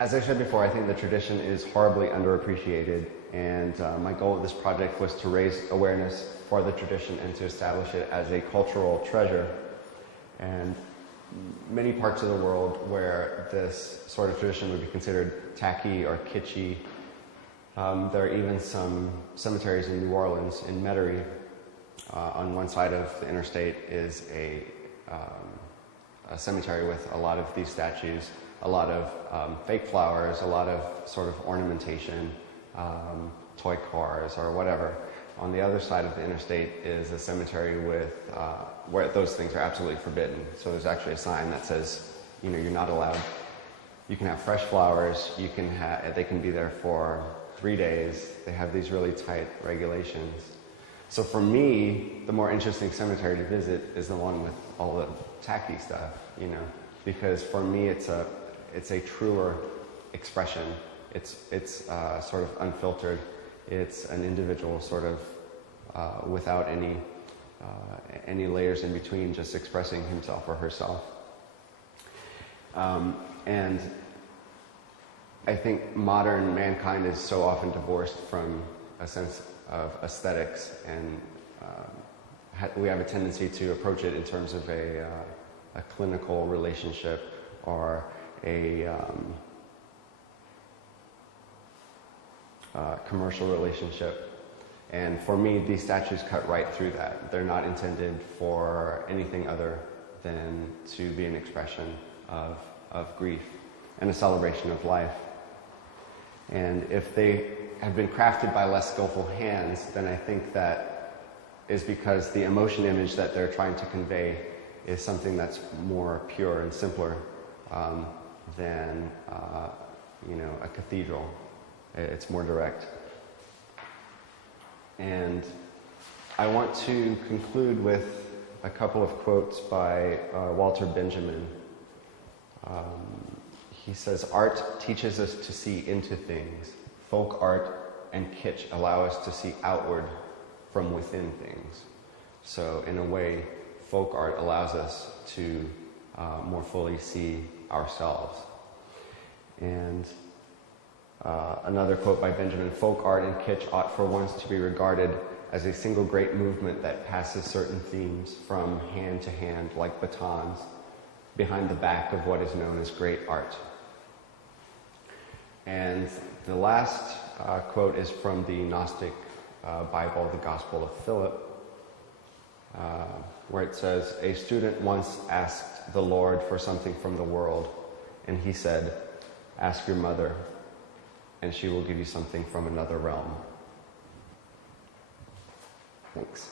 As I said before, I think the tradition is horribly underappreciated, and my goal of this project was to raise awareness for the tradition and to establish it as a cultural treasure. And many parts of the world where this sort of tradition would be considered tacky or kitschy. There are even some cemeteries in New Orleans, in Metairie. On one side of the interstate is a cemetery with a lot of these statues, a lot of fake flowers, a lot of sort of ornamentation, toy cars or whatever. On the other side of the interstate is a cemetery with where those things are absolutely forbidden. So there's actually a sign that says, you know, you're not allowed. You can have fresh flowers. You can they can be there for 3 days. They have these really tight regulations. So for me, the more interesting cemetery to visit is the one with all the tacky stuff, you know, because for me it's a truer expression. It's sort of unfiltered. It's an individual sort of without any layers in between, just expressing himself or herself. And I think modern mankind is so often divorced from a sense of aesthetics, and we have a tendency to approach it in terms of a clinical relationship or a commercial relationship. And for me, these statues cut right through that. They're not intended for anything other than to be an expression of grief and a celebration of life. And if they have been crafted by less skillful hands, then I think that is because the emotion image that they're trying to convey is something that's more pure and simpler than you know, a cathedral. It's more direct. And I want to conclude with a couple of quotes by Walter Benjamin. He says, "Art teaches us to see into things. Folk art and kitsch allow us to see outward from within things." So in a way, folk art allows us to more fully see ourselves. And another quote by Benjamin, "Folk art and kitsch ought for once to be regarded as a single great movement that passes certain themes from hand to hand like batons behind the back of what is known as great art." And the last quote is from the Gnostic Bible, the Gospel of Philip, where it says, "A student once asked the Lord for something from the world, and he said, 'Ask your mother, and she will give you something from another realm.'" Thanks.